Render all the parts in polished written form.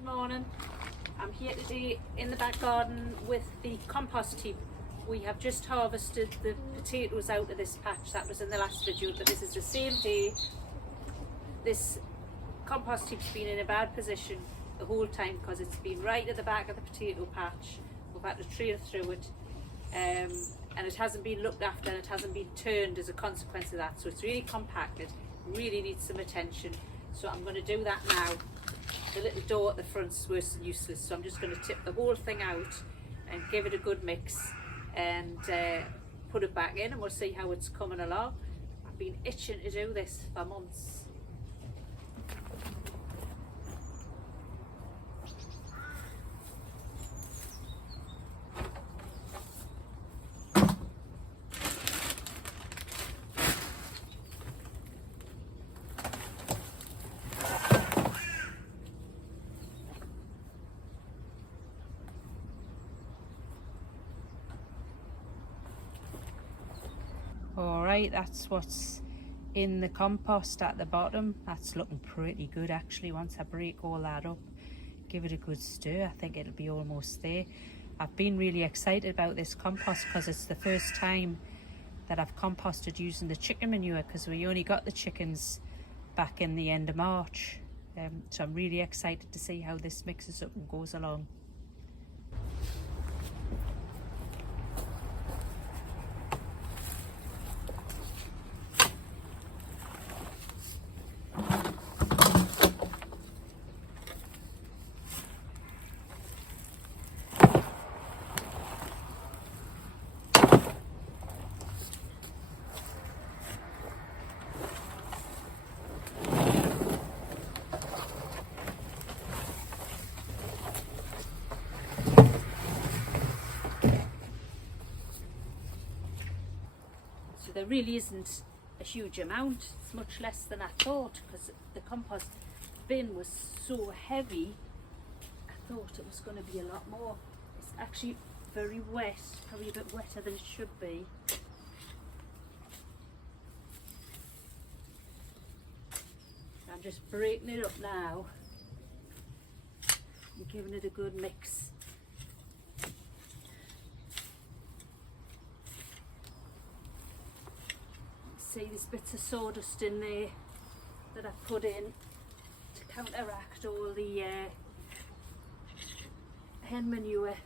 Good morning. I'm here today in the back garden with the compost heap. We have just harvested the potatoes out of this patch. That was in the last video, but this is the same day. This compost heap's been in a bad position the whole time because it's been right at the back of the potato patch. We've had to trail through it, and it hasn't been looked after and it hasn't been turned as a consequence of that. So it's really compacted, really needs some attention. So I'm going to do that now. The little door at the front's worse than useless, so I'm just going to tip the whole thing out and give it a good mix and put it back in, and we'll see how it's coming along. I've been itching to do this for months. Alright, that's what's in the compost at the bottom. That's looking pretty good actually. Once I break all that up, give it a good stir, I think it'll be almost there. I've been really excited about this compost because it's the first time that I've composted using the chicken manure, because we only got the chickens back in the end of March. So I'm really excited to see how this mixes up and goes along. So there really isn't a huge amount. It's much less than I thought because the compost bin was so heavy. I thought it was going to be a lot more. It's actually very wet, probably a bit wetter than it should be. I'm just breaking it up now and giving it a good mix. See, there's bits of sawdust in there that I've put in to counteract all the hen manure.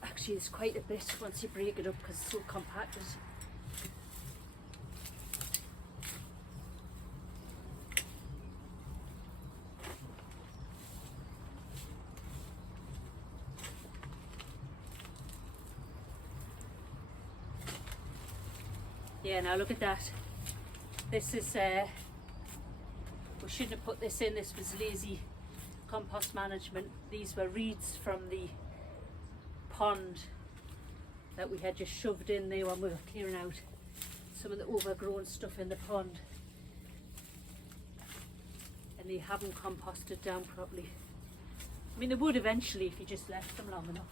Actually, there's quite a bit once you break it up because it's so compacted. Yeah, now look at that. This is, we shouldn't have put this in. This was lazy compost management. These were reeds from the pond that we had just shoved in there when we were clearing out some of the overgrown stuff in the pond. And they haven't composted down properly. I mean, they would eventually if you just left them long enough.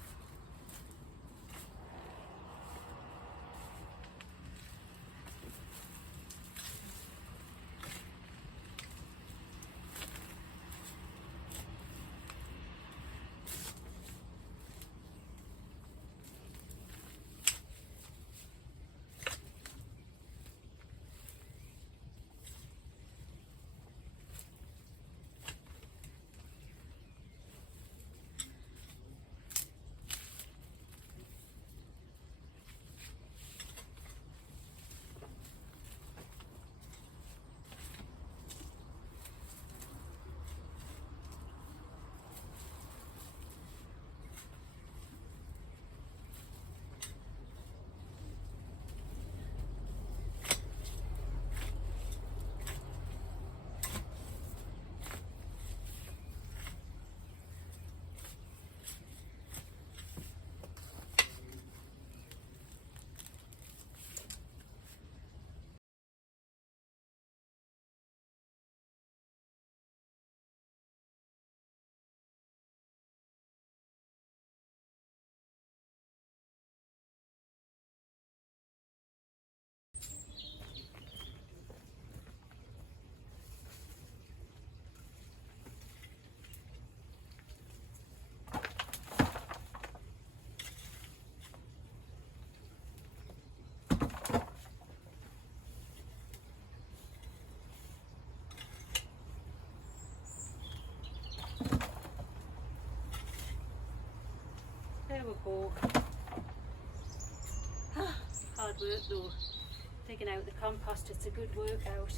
hoe. Hard work though, digging out the compost, it's a good workout.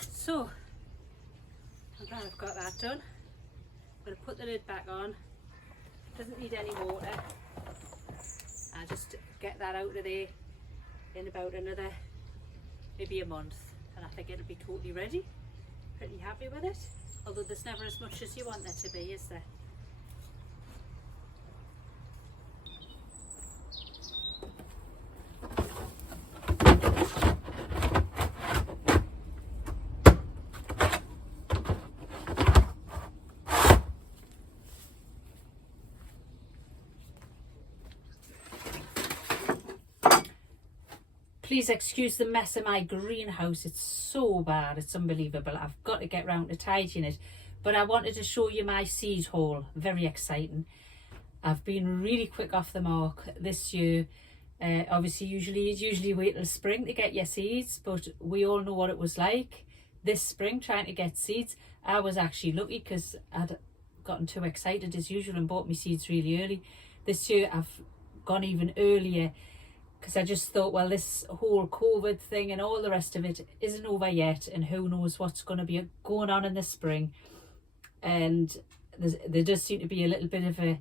So, I'm glad I've got that done. I'm going to put the lid back on. Doesn't need any water. I'll just get that out of there in about another, maybe a month, and I think it'll be totally ready. Pretty happy with it, although there's never as much as you want there to be, is there? Please excuse the mess in my greenhouse. It's so bad, it's unbelievable. I've got to get round to tidying it. But I wanted to show you my seed haul. Very exciting. I've been really quick off the mark this year. Obviously, usually wait till spring to get your seeds, but we all know what it was like this spring trying to get seeds. I was actually lucky because I'd gotten too excited as usual and bought my seeds really early. This year I've gone even earlier, because I just thought, well, this whole COVID thing and all the rest of it isn't over yet, and who knows what's going to be going on in the spring. And there does seem to be a little bit of a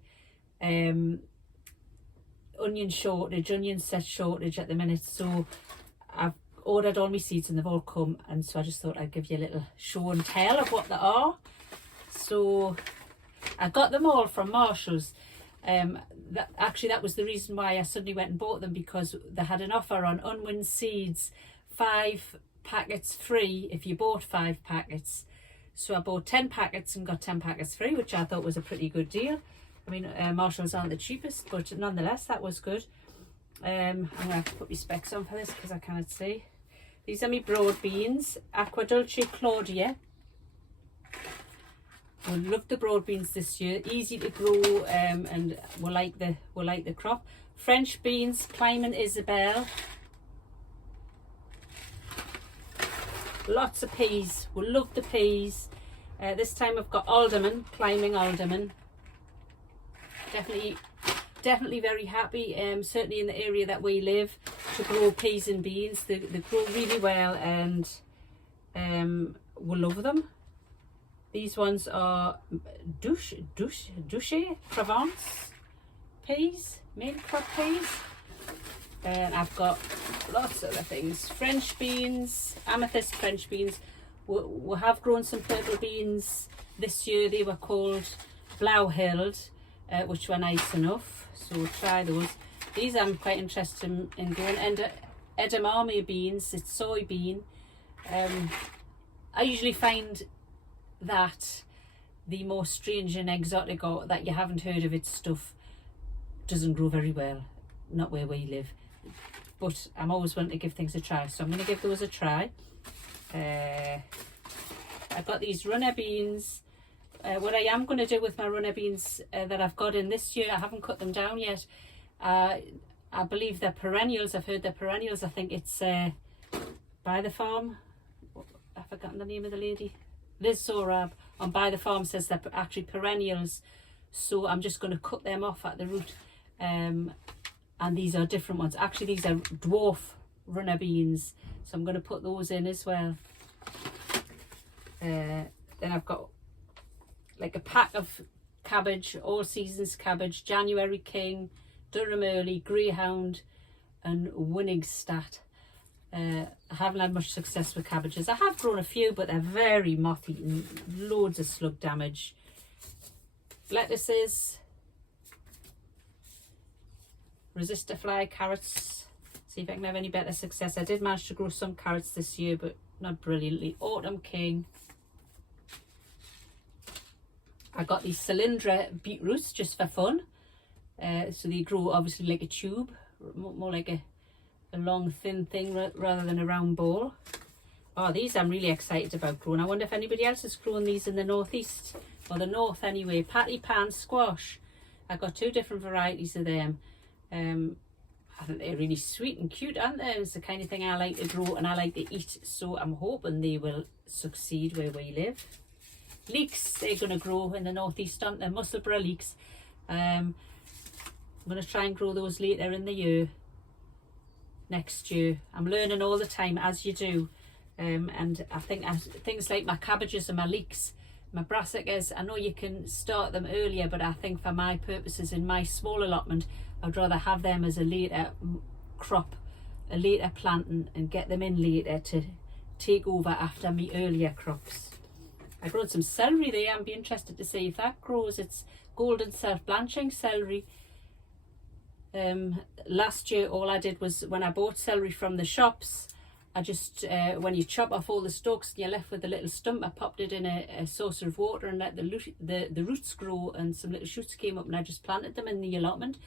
onion set shortage at the minute. So I've ordered all my seeds and they've all come, and so I just thought I'd give you a little show and tell of what they are. So I got them all from Marshall's. That was the reason why I suddenly went and bought them, because they had an offer on unwin seeds, 5 packets free if you bought 5 packets. So I bought 10 packets and got 10 packets free, which I thought was a pretty good deal. I mean, Marshalls aren't the cheapest, but nonetheless that was good. I'm going to have to put my specs on for this because I cannot see. These are my broad beans, Aqua Dulce Claudia. We loved the broad beans this year, easy to grow, and we like the crop. French beans, Climbing Isabel. Lots of peas, we love the peas. This time I've got alderman, Climbing Alderman. Definitely very happy, certainly in the area that we live, to grow peas and beans. They grow really well, and we love them. These ones are douche Provence peas, main crop peas. And I've got lots of other things. French beans, amethyst French beans. We have grown some purple beans this year. They were called Blauhild, which were nice enough. So we'll try those. These I'm quite interested in growing. And edamame beans, it's soybean. I usually find that the more strange and exotic, or that you haven't heard of it, stuff doesn't grow very well, not where we live. But I'm always wanting to give things a try, so I'm going to give those a try. I've got these runner beans. What I am going to do with my runner beans that I've got in this year, I haven't cut them down yet. I believe they're perennials. I've heard they're perennials. I think it's By the Farm. I've forgotten the name of the lady. Liz Sorab on By the Farm says they're actually perennials, so I'm just going to cut them off at the root. And these are different ones. Actually, these are dwarf runner beans, so I'm going to put those in as well. Then I've got like a pack of cabbage, all seasons cabbage, January King, Durham Early, Greyhound and Winnigstadt. I haven't had much success with cabbages. I have grown a few, but they're very moth-eaten, loads of slug damage. Lettuces, resistor fly, carrots. See if I can have any better success. I did manage to grow some carrots this year, but not brilliantly. Autumn King. I got these Cylindra beetroots just for fun. So they grow obviously like a tube, more like a long thin thing rather than a round ball. Oh, these I'm really excited about growing. I wonder if anybody else is growing these in the northeast, or the north anyway. Patty pan squash. I got 2 different varieties of them. I I think they're really sweet and cute, aren't they? It's the kind of thing I like to grow and I like to eat, so I'm hoping they will succeed where we live. Leeks, they're going to grow in the northeast, aren't they? Musselburgh leeks. I'm going to try and grow those later in the year, next year. I'm learning all the time, as you do. And I think things like my cabbages and my leeks, my brassicas, I know you can start them earlier, but I think for my purposes in my small allotment, I'd rather have them as a later crop, a later planting, and get them in later to take over after my earlier crops. I grown some celery there. I'd be interested to see if that grows. It's golden self-blanching celery. Last year all I did was, when I bought celery from the shops, I just when you chop off all the stalks and you're left with a little stump, I popped it in a saucer of water and let the roots grow, and some little shoots came up, and I just planted them in the allotment,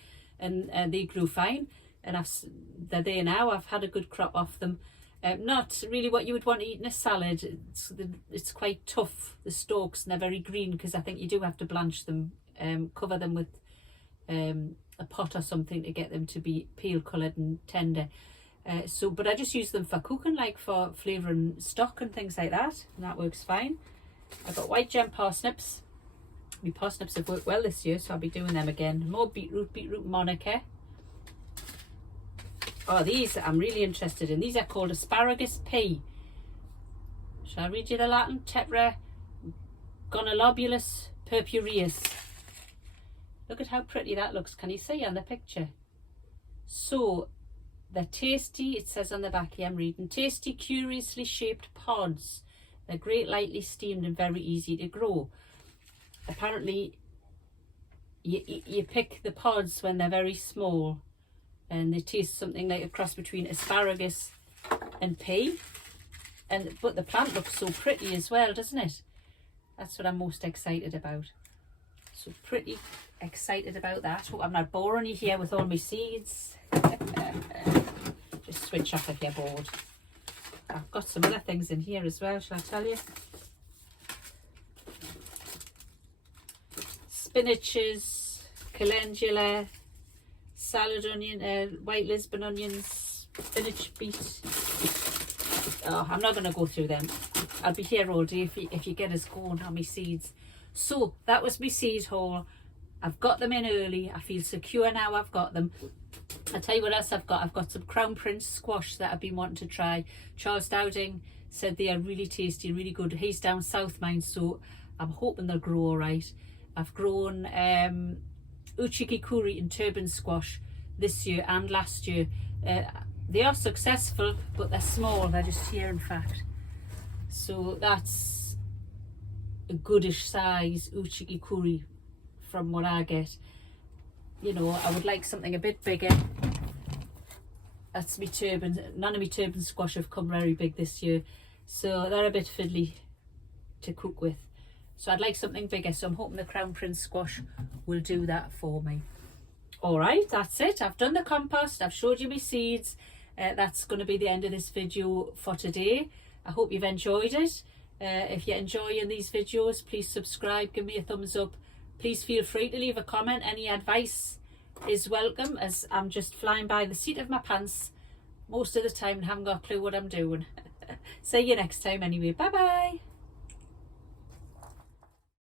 and they grew fine, and they're there now. I've had a good crop off them. Not really what you would want to eat in a salad. It's quite tough, the stalks, and they're very green, because I think you do have to blanch them, cover them with a pot or something to get them to be pale coloured and tender. But I just use them for cooking, like for flavouring stock and things like that, and that works fine. I've got white gem parsnips. My parsnips have worked well this year, so I'll be doing them again. More beetroot Monica. Oh, these I'm really interested in. These are called asparagus pea. Shall I read you the Latin? Tetra gonolobulus purpureus. Look at how pretty that looks. Can you see on the picture? So they're tasty, it says on the back here, I'm reading, tasty, curiously shaped pods. They're great, lightly steamed and very easy to grow. Apparently you pick the pods when they're very small, and they taste something like a cross between asparagus and pea. But the plant looks so pretty as well, doesn't it? That's what I'm most excited about. So pretty excited about that. Hope I'm not boring you here with all my seeds. Just switch off if you're bored. I've got some other things in here as well, shall I tell you? Spinaches, calendula, salad onion, white Lisbon onions, spinach beet. Oh, I'm not going to go through them. I'll be here all day if you get us going on my seeds. So that was my seed haul. I've got them in early. I feel secure now I've got them. I'll tell you what else I've got. I've got some Crown Prince squash that I've been wanting to try. Charles Dowding said they are really tasty and really good. He's down south mine, so I'm hoping they'll grow all right. I've grown uchikikuri and turban squash this year and last year. They are successful, but they're small. They're just here, in fact. So that's a goodish size uchikikuri from what I get. You know, I would like something a bit bigger. That's my turban. None of my turban squash have come very big this year, so they're a bit fiddly to cook with. So I'd like something bigger, so I'm hoping the Crown Prince squash will do that for me. Alright, that's it. I've done the compost. I've showed you my seeds. That's going to be the end of this video for today. I hope you've enjoyed it. If you're enjoying these videos, please subscribe, give me a thumbs up. Please feel free to leave a comment. Any advice is welcome, as I'm just flying by the seat of my pants most of the time and haven't got a clue what I'm doing. See you next time anyway. Bye bye.